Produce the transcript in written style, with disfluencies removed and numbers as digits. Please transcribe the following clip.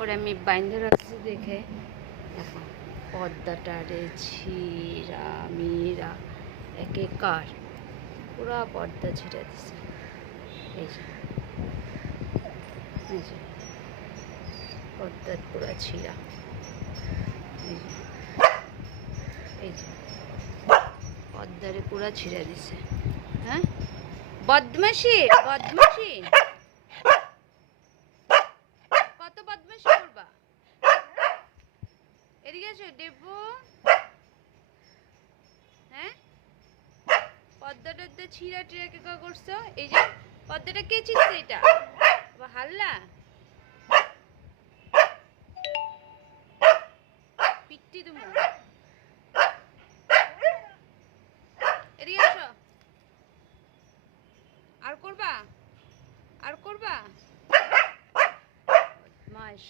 ওরা আমি বাইন্ধে রাখছি দেখে দেখো পর্দাটারে ছিঁড়া মিরা একেকার পুরা পর্দা ছিঁড়ে দিছে। এই যে এই যে পর্দার পুরা ছিঁড়া, এই যে এই যে পর্দারে পুরা ছিঁড়ে দিছে। হ্যাঁ বদমাশি বদমাশি, কত বদমাশি করবা? এদিকে এসো দেবু। হ্যাঁ পর্দা টর্দা ছিঁড়া টিরা কে করছো? এই যে পর্দাটা কে ছিঁড়ছে? এটা হাল্লা পিট্টি তুমি। এদিকে এসো। আর করবা? আর করবা? বদমাশ।